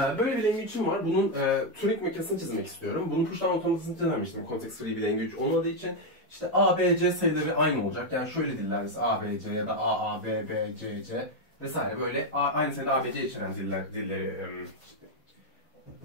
Ee, Böyle bir language'im var. Bunun e, Turing makinesini çizmek istiyorum. Bunun push down otomatisini çizememiştim. Context free bir language olmadığı için. İşte A, B, C sayıları aynı olacak. Yani şöyle diller A, B, C ya da A, A, B, B, C, C vesaire böyle A, aynı sayıda A, B, C içeren diller, dilleri işte,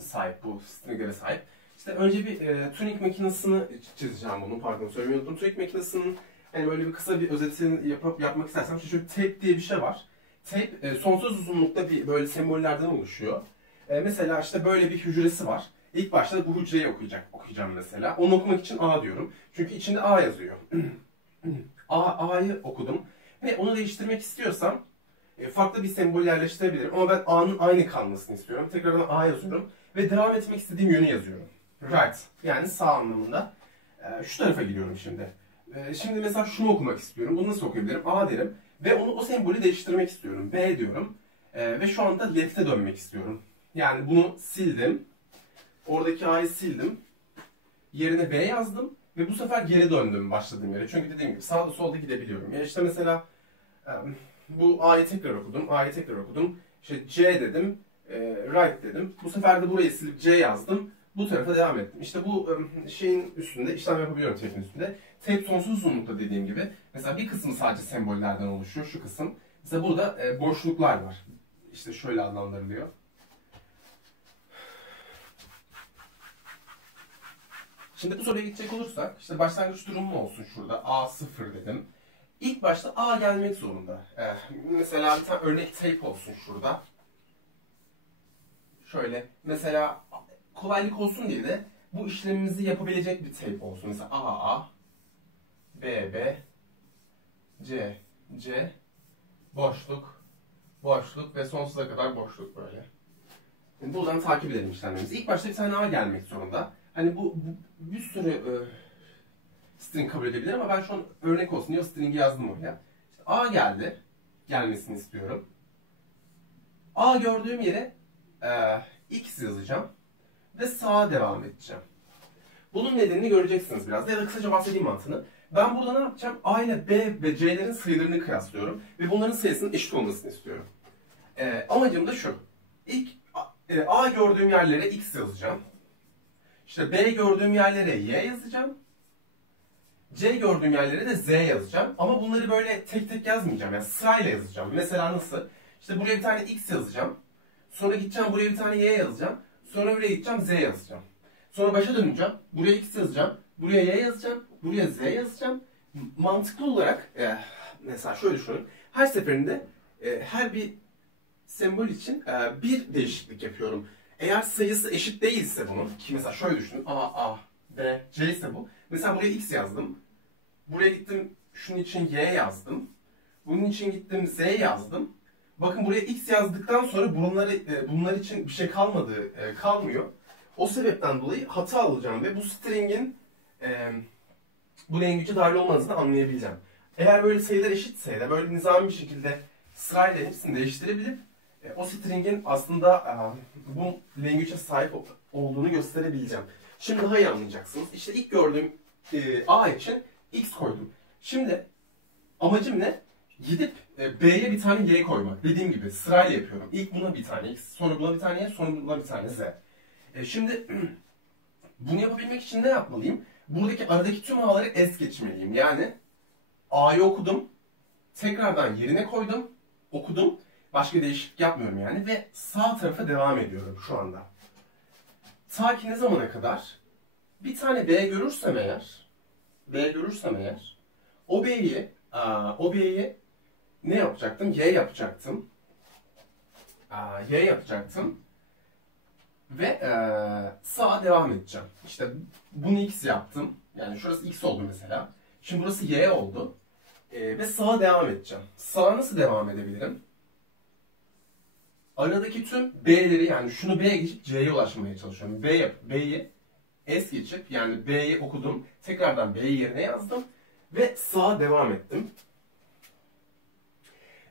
sahip bu stringlere sahip. İşte önce bir e, Turing makinesini çizeceğim bunun. Pardon söylemeyi unuttum. Turing makinesinin hani böyle bir kısa bir özetini yapıp yapmak istersem şu tape diye bir şey var. Tape e, sonsuz uzunlukta bir böyle sembollerden oluşuyor. E, mesela işte böyle bir hücresi var. İlk başta bu hücreyi okuyacak, okuyacağım mesela. Onu okumak için A diyorum. Çünkü içinde A yazıyor. A, A'yı okudum. Ve onu değiştirmek istiyorsam e, farklı bir sembol yerleştirebilirim. Ama ben A'nın aynı kalmasını istiyorum. Tekrardan A yazıyorum. Ve devam etmek istediğim yönü yazıyorum. Right. Yani sağ anlamında. E, şu tarafa gidiyorum şimdi. E, şimdi mesela şunu okumak istiyorum. Bunu nasıl okuyabilirim? A derim. Ve onu o sembolü değiştirmek istiyorum. B diyorum. E, ve şu anda left'e dönmek istiyorum. Yani bunu sildim. Oradaki A'yı sildim. Yerine B yazdım. Ve bu sefer geri döndüm başladığım yere. Çünkü dediğim gibi sağda solda gidebiliyorum. Ya işte mesela bu A'yı tekrar okudum. A'yı tekrar okudum. İşte C dedim. e, right dedim. Bu sefer de burayı silip C yazdım. Bu tarafa devam ettim. İşte bu şeyin üstünde işlem yapabiliyorum tape'in üstünde. Tape sonsuz uzunlukta dediğim gibi. Mesela bir kısmı sadece sembollerden oluşuyor. Şu kısım. Mesela burada e, boşluklar var. İşte şöyle adlandırılıyor. Şimdi bu soruya gidecek olursak, işte başlangıç durumu olsun şurada. A0 dedim. İlk başta A gelmek zorunda. Ee, mesela bir tane örnek tape olsun şurada. Şöyle, mesela kolaylık olsun diye de bu işlemimizi yapabilecek bir tape olsun. Mesela A, A, B, B, C, C, boşluk, boşluk ve sonsuza kadar boşluk böyle. Buradan takip edelim işlemlerimizi. İlk başta bir tane A gelmek zorunda. Hani bu, bu bir sürü e, string kabul edebilir ama ben şu an örnek olsun diye string'i yazdım oraya. İşte A geldi. Gelmesini istiyorum. A gördüğüm yere e, X yazacağım. Ve sağa devam edeceğim. Bunun nedenini göreceksiniz biraz. Ya da kısaca bahsedeyim mantığını. Ben burada ne yapacağım? A ile B ve C'lerin sayılarını kıyaslıyorum. Ve bunların sayısının eşit olmasını istiyorum. E, amacım da şu. İlk A, e, A gördüğüm yerlere X yazacağım. İşte B gördüğüm yerlere Y yazacağım. C gördüğüm yerlere de Z yazacağım. Ama bunları böyle tek tek yazmayacağım. Yani sırayla yazacağım. Mesela nasıl? İşte buraya bir tane X yazacağım. Sonra gideceğim buraya bir tane Y yazacağım. Sonra buraya gideceğim Z yazacağım. Sonra başa döneceğim. Buraya X yazacağım. Buraya Y yazacağım. Buraya Z yazacağım. Mantıklı olarak e, mesela şöyle düşünün. Her seferinde e, her bir sembol için e, bir değişiklik yapıyorum. Eğer sayısı eşit değilse bunun, ki mesela şöyle düşünün, A, A, B, C ise bu. Mesela buraya X yazdım. Buraya gittim, şunun için Y yazdım. Bunun için gittim Z yazdım. Bakın buraya X yazdıktan sonra bunları, e, bunlar için bir şey kalmadı, e, kalmıyor. O sebepten dolayı hata alacağım ve bu string'in e, bu language'e dahil olmadığını anlayabileceğim. Eğer böyle sayılar eşitse de böyle nizami bir şekilde sırayla hepsini değiştirebilip o string'in aslında e, bu language'e sahip ol- olduğunu gösterebileceğim. Şimdi daha iyi anlayacaksınız. İşte ilk gördüğüm e, A için X koydum. Şimdi amacım ne? Gidip e, B'ye bir tane Y koymak. Dediğim gibi sırayla yapıyorum. İlk buna bir tane X, sonra buna bir tane Y, sonra buna bir tane Z. E, şimdi bunu yapabilmek için ne yapmalıyım? Buradaki aradaki tüm A'ları es geçmeliyim. Yani A'yı okudum, tekrardan yerine koydum, okudum. Başka değişiklik yapmıyorum yani ve sağ tarafa devam ediyorum şu anda. Ta ki ne zamana kadar? Bir tane B görürsem eğer, B görürsem eğer, o B'yi, o B'yi ne yapacaktım? Y yapacaktım. Y yapacaktım. Ve sağa devam edeceğim. İşte bunu X yaptım. Yani şurası X oldu mesela. Şimdi burası Y oldu. Eee, ve sağa devam edeceğim. Sağa nasıl devam edebilirim? Aradaki tüm B'leri yani şunu B'ye geçip C'ye ulaşmaya çalışıyorum. B yap, B'yi S geçip yani B'yi okudum. Tekrardan B'yi yerine yazdım. Ve sağa devam ettim.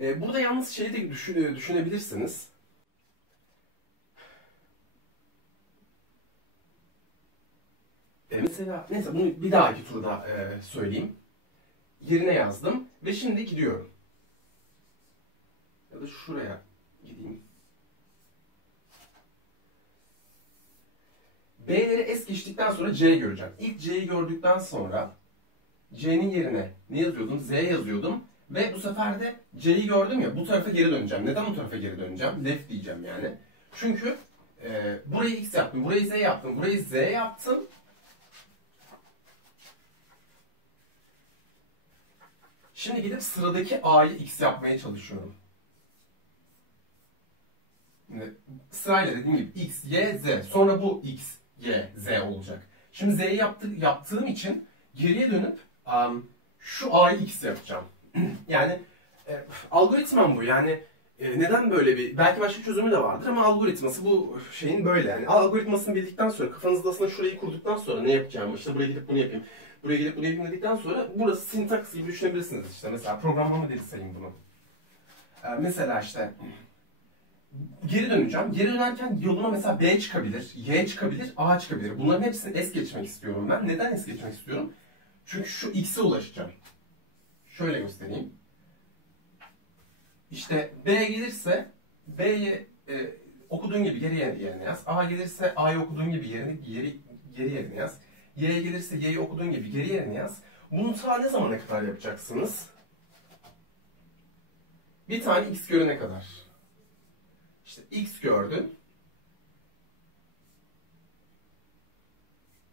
Ee, burada yalnız şeyi de düşün- düşünebilirsiniz. Ee, mesela neyse bunu bir dahaki turda e, söyleyeyim. Yerine yazdım ve şimdi gidiyorum. Ya da şuraya gideyim. B'leri es geçtikten sonra C göreceğim. İlk C'yi gördükten sonra C'nin yerine ne yazıyordum? Z yazıyordum. Ve bu sefer de C'yi gördüm ya bu tarafa geri döneceğim. Neden bu tarafa geri döneceğim? Left diyeceğim yani. Çünkü e, burayı X yaptım, burayı Z yaptım, burayı Z yaptım. Şimdi gidip sıradaki A'yı X yapmaya çalışıyorum. Sırayla dediğim gibi X, Y, Z. Sonra bu X, Y, Z olacak. Şimdi Z'yi yaptık, yaptığım için geriye dönüp um, şu A'yı X yapacağım. yani e, algoritmam bu. Yani e, neden böyle bir, belki başka çözümü de vardır ama algoritması bu şeyin böyle. Yani algoritmasını bildikten sonra, kafanızda aslında şurayı kurduktan sonra ne yapacağımı, işte buraya gidip bunu yapayım, buraya gidip bunu yapayım dedikten sonra burası sintaks gibi düşünebilirsiniz işte. Mesela programlama dili sayın bunu. E, mesela işte geri döneceğim. Geri dönerken yoluma mesela B çıkabilir, Y çıkabilir, A çıkabilir. Bunların hepsini es geçmek istiyorum ben. Neden es geçmek istiyorum? Çünkü şu X'e ulaşacağım. Şöyle göstereyim. İşte B gelirse B'yi e, okuduğun gibi geri yerine yaz. A gelirse A'yı okuduğun gibi geri, geri, geri yerine yaz. Y gelirse Y'yi okuduğun gibi geri yerine yaz. Bunu ta ne zamana kadar yapacaksınız? Bir tane X görene kadar. İşte X gördün.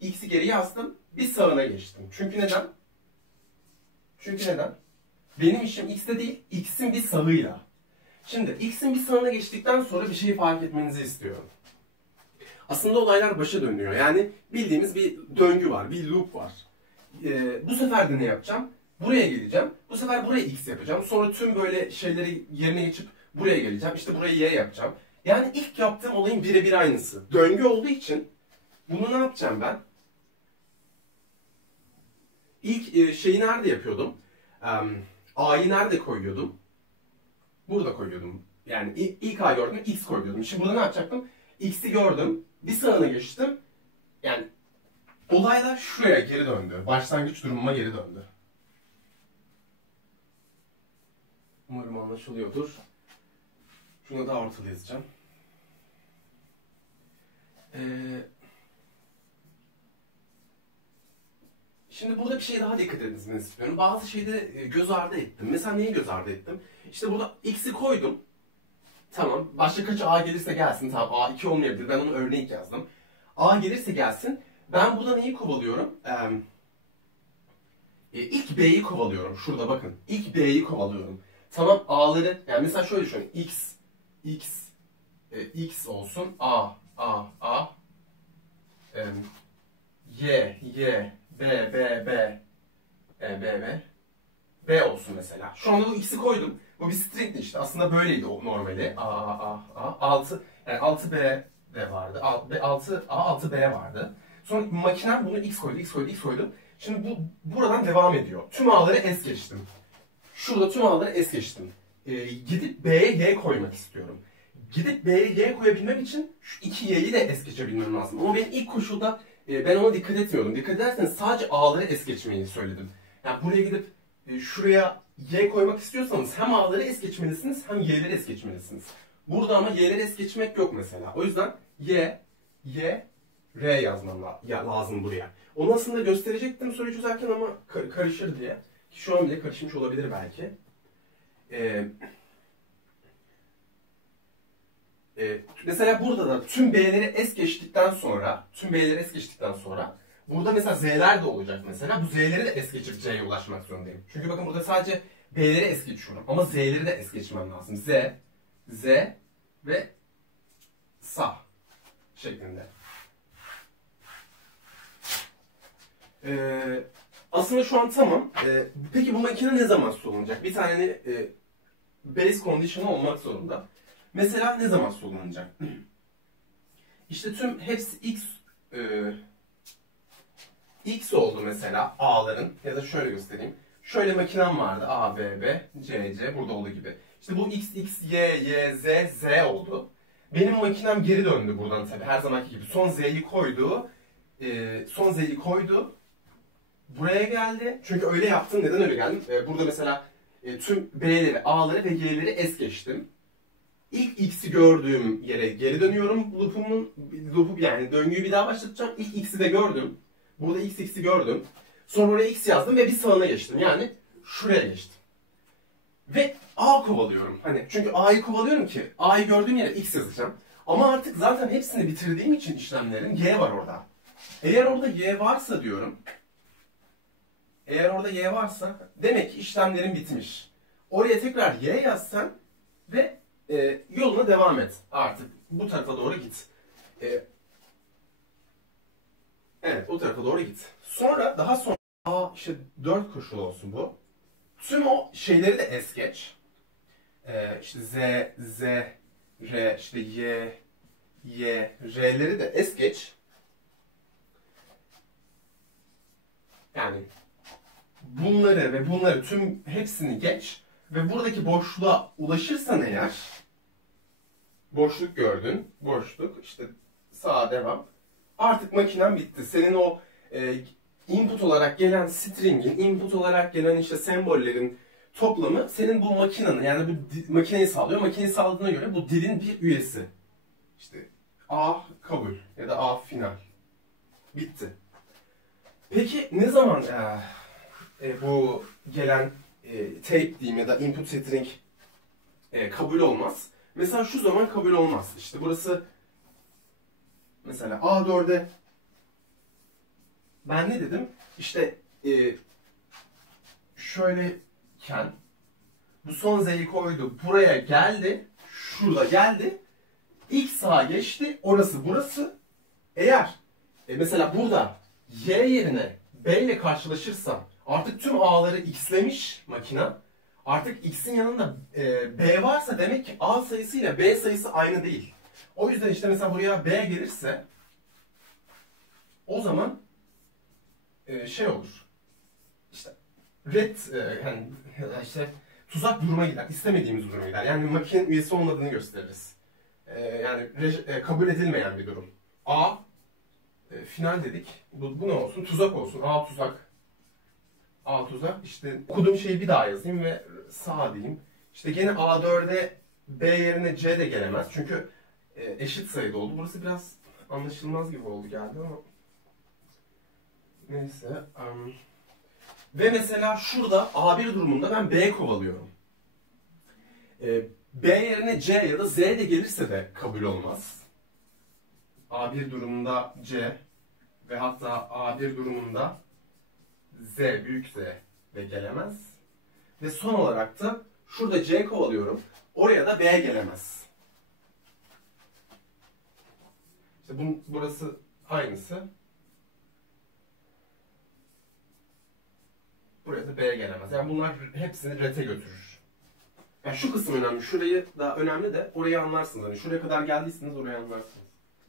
X'i geri yazdım. Bir sağına geçtim. Çünkü neden? Çünkü neden? Benim işim X'te değil, X'in bir sağıyla. Şimdi X'in bir sağına geçtikten sonra bir şeyi fark etmenizi istiyorum. Aslında olaylar başa dönüyor. Yani bildiğimiz bir döngü var, bir loop var. Ee, bu sefer de ne yapacağım? Buraya geleceğim. Bu sefer buraya X yapacağım. Sonra tüm böyle şeyleri yerine geçip buraya geleceğim. İşte buraya Y yapacağım. Yani ilk yaptığım olayın birebir aynısı. Döngü olduğu için bunu ne yapacağım ben? İlk e, şeyi nerede yapıyordum? A'yı nerede koyuyordum? Burada koyuyordum. Yani ilk A gördüm, X koyuyordum. Şimdi burada ne yapacaktım? X'i gördüm, bir sağına geçtim. Yani olaylar şuraya geri döndü. Başlangıç durumuma geri döndü. Umarım anlaşılıyordur. Şunu da ortalı yazacağım. Ee, Şimdi burada bir şey daha dikkat etmenizi istiyorum. Bazı şeyde e, göz ardı ettim. Mesela neyi göz ardı ettim? İşte burada x'i koydum. Tamam. Başka kaç a gelirse gelsin. Tamam a2 olmayabilir. Ben onu örnek yazdım. a gelirse gelsin. Ben burada neyi kovalıyorum? Ee, ilk b'yi kovalıyorum. Şurada bakın. İlk b'yi kovalıyorum. Tamam a'ları yani mesela şöyle düşünün. x x e, x olsun. a a a e, y y B, B, B, e, B, B, B olsun mesela. Şu anda bu x'i koydum. Bu bir string'di işte. Aslında böyleydi o normali. A, A, A, A. 6, yani 6B de vardı. 6, A, 6B vardı. Sonra makinem bunu x koydu, x koydu, x koydu. Şimdi bu buradan devam ediyor. Tüm A'ları es geçtim. Şurada tüm A'ları es geçtim. Ee, gidip B'ye Y koymak istiyorum. Gidip B'ye Y koyabilmem için şu iki Y'yi de es geçebilmem lazım. Ama benim ilk koşulda e, ben ona dikkat etmiyordum. Dikkat ederseniz sadece A'ları es geçmeyi söyledim. Yani buraya gidip e, şuraya Y koymak istiyorsanız hem A'ları es geçmelisiniz hem Y'leri es geçmelisiniz. Burada ama Y'leri es geçmek yok mesela. O yüzden Y, Y, R yazmam lazım buraya. Onu aslında gösterecektim soruyu çözerken ama karışır diye. Ki şu an bile karışmış olabilir belki. Ee, e, mesela burada da tüm B'leri es geçtikten sonra, tüm B'leri es geçtikten sonra burada mesela Z'ler de olacak mesela. Bu Z'leri de es geçip C'ye ulaşmak zorundayım. Çünkü bakın burada sadece B'leri es geçiyorum ama Z'leri de es geçmem lazım. Z, Z ve sa şeklinde. Ee, aslında şu an tamam. Ee, peki bu makine ne zaman solunacak? Bir tane e, base condition olmak zorunda. Mesela ne zaman solunacak? İşte tüm hepsi x e, x oldu mesela a'ların ya da şöyle göstereyim. Şöyle makinem vardı a, b, b, c, c burada olduğu gibi. İşte bu x, x, y, y, z, z oldu. Benim makinem geri döndü buradan tabii her zamanki gibi. Son z'yi koydu. E, son z'yi koydu. Buraya geldi. Çünkü öyle yaptım. Neden öyle geldim? E, burada mesela e, tüm b'leri, a'ları ve y'leri es geçtim. İlk x'i gördüğüm yere geri dönüyorum. Loop'umun loop'u yani döngüyü bir daha başlatacağım. İlk x'i de gördüm. Burada x x'i gördüm. Sonra oraya x yazdım ve bir sağına geçtim. Yani şuraya geçtim. Ve a kovalıyorum. Hani çünkü a'yı kovalıyorum ki a'yı gördüğüm yere x yazacağım. Ama artık zaten hepsini bitirdiğim için işlemlerin y var orada. Eğer orada y varsa diyorum. Eğer orada y varsa demek ki işlemlerin bitmiş. Oraya tekrar y yazsan ve e, yoluna devam et artık. Bu tarafa doğru git. E, evet o tarafa doğru git. Sonra daha sonra Aa, işte dört koşul olsun bu. Tüm o şeyleri de es geç. E, işte z, z, r, işte y, y, r'leri de es geç. Yani bunları ve bunları tüm hepsini geç ve buradaki boşluğa ulaşırsan eğer boşluk gördün, boşluk işte sağa devam. Artık makinen bitti. Senin o e, input olarak gelen string'in, input olarak gelen işte sembollerin toplamı senin bu makinenin yani bu di- makineyi sağlıyor. Makineyi sağladığına göre bu dilin bir üyesi. İşte A kabul ya da A final. Bitti. Peki ne zaman e, e, bu gelen e, tape diyeyim ya da input string e, kabul olmaz? Mesela şu zaman kabul olmaz. İşte burası mesela A4'e ben ne dedim? İşte e, şöyleken bu son z'yi koydu. Buraya geldi. Şurada geldi. İlk sağa geçti. Orası burası. Eğer e, mesela burada y yerine b ile karşılaşırsam artık tüm a'ları x'lemiş makina. Artık x'in yanında e, b varsa demek ki a sayısı ile b sayısı aynı değil. O yüzden işte mesela buraya b gelirse o zaman e, şey olur. İşte red e, yani işte tuzak duruma gider. istemediğimiz duruma gider. Yani makinenin üyesi olmadığını gösteririz. E, yani rej- e, kabul edilmeyen bir durum. A e, final dedik. Bu, bu ne olsun? Tuzak olsun. A tuzak. A tuzak. İşte okuduğum şeyi bir daha yazayım ve sağ diyeyim. İşte gene A4'e B yerine C de gelemez. Çünkü e, eşit sayıda oldu. Burası biraz anlaşılmaz gibi oldu geldi ama neyse. um, ve mesela şurada A1 durumunda ben B kovalıyorum. E, B yerine C ya da Z de gelirse de kabul olmaz. A1 durumunda C ve hatta A1 durumunda Z büyük Z de gelemez. Ve son olarak da şurada C kovalıyorum. Oraya da B gelemez. İşte bunun, burası aynısı. Buraya da B gelemez. Yani bunlar hepsini rete götürür. Yani şu kısım önemli. Şurayı da önemli de orayı anlarsınız. Hani şuraya kadar geldiyseniz orayı anlarsınız.